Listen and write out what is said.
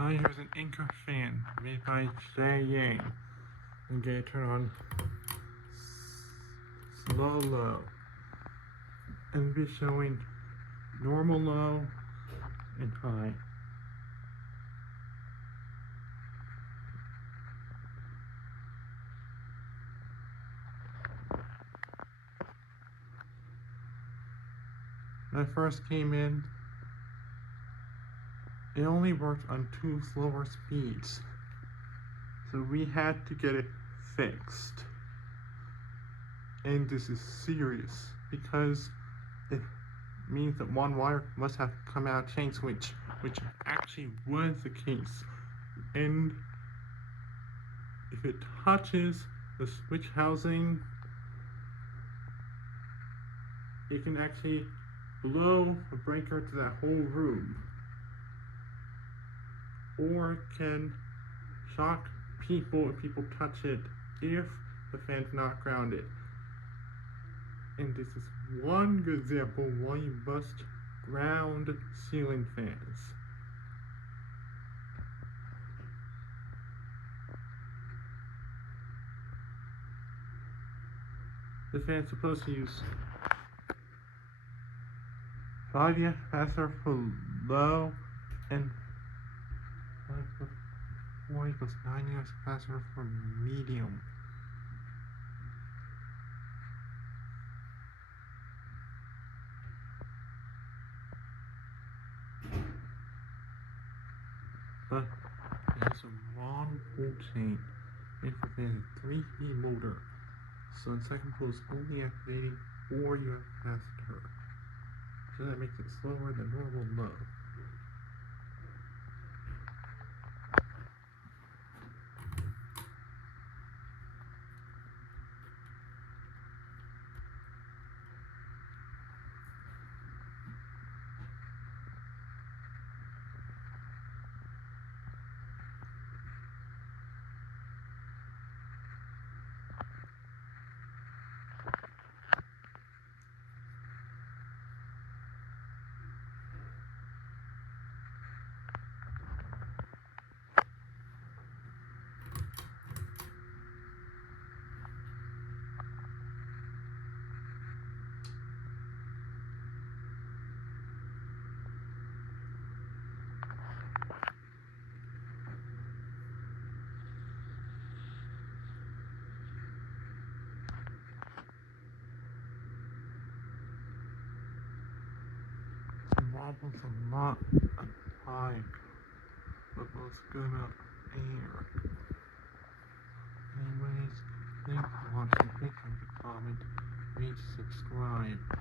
Hi, here's an Anker fan made by Shay Yang. I'm gonna turn on slow low and be showing normal low and high. When I first came in, it only worked on 2 slower speeds, so we had to get it fixed. And this is serious because it means that one wire must have come out chain switch, which actually was the case. And if it touches the switch housing, it can actually blow the breaker to that whole room, or it can shock people if people touch it if the fan's not grounded. And this is one good example why you must ground ceiling fans. The fan's supposed to use 5 amp capacitor for low and 4 equals 9 amp capacitor for medium. But it has a wrong pull chain made for fan 3-speed motor, so the second pull is only activating 4 amp capacitor. So that makes it slower than normal low. Wobbles a lot of time, but was good up air. Anyways, thanks for watching. Please comment, rate, subscribe.